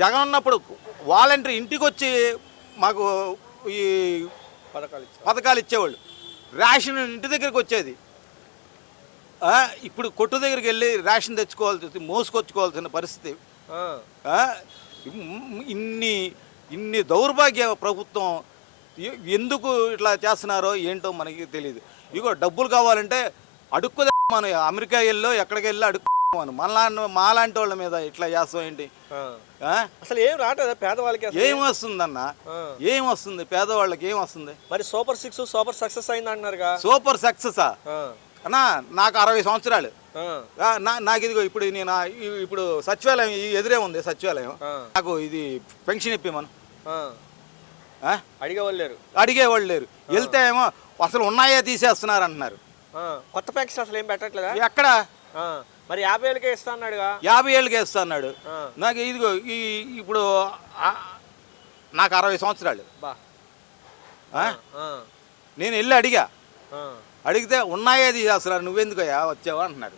జగన్ ఉన్నప్పుడు వాలంటీర్ ఇంటికి వచ్చి మాకు ఈ పథకాలు ఇచ్చేవాళ్ళు. రేషన్ ఇంటి దగ్గరికి వచ్చేది. ఇప్పుడు కొట్టు దగ్గరికి వెళ్ళి రేషన్ తెచ్చుకోవాల్సి మోసుకొచ్చుకోవాల్సిన పరిస్థితి. ఇన్ని దౌర్భాగ్య ప్రభుత్వం ఎందుకు ఇట్లా చేస్తున్నారో ఏంటో మనకి తెలియదు. ఇగో డబ్బులు కావాలంటే అడుక్కు మనం అమెరికా వెళ్ళో ఎక్కడికి వెళ్ళి అడుక్కోమను. మాలాంటి వాళ్ళ మీద ఇట్లా చేస్తాం ఏంటి? అసలు ఏం రావట్లేదా పేదవాళ్ళకి? ఏం వస్తుందన్న? ఏం వస్తుంది పేదవాళ్ళకి? ఏం వస్తుంది? మరి సూపర్ 6 సూపర్ సక్సెస్ అయింది అంటున్నారుగా. సూపర్ సక్సెసా అన్నా? నాకు 60 సంవత్సరాలు. నాకు ఇదిగో ఇప్పుడు నేను ఇప్పుడు సచివాలయం ఎదురే ఉంది సచివాలయం. నాకు ఇది పెన్షన్ ఇప్పిమను. అడిగేవాళ్ళు లేరు. వెళ్తే ఏమో అసలు ఉన్నాయే తీసేస్తున్నారు అంటున్నారు. కొత్త పెన్షన్ అసలు ఏం పెట్టట్లేదా? ఎక్కడ? మరి 50 ఏళ్ళకే ఇస్తా అన్నాడుగా. 50 ఏళ్ళకే ఇస్తా అన్నాడు. నాకు ఇదిగో ఇప్పుడు నాకు 60 సంవత్సరాలు. నేను వెళ్ళి అడిగితే ఉన్నాయే తీసేస్తున్నారు, నువ్వెందుకయ్యా వచ్చావా అంటున్నారు.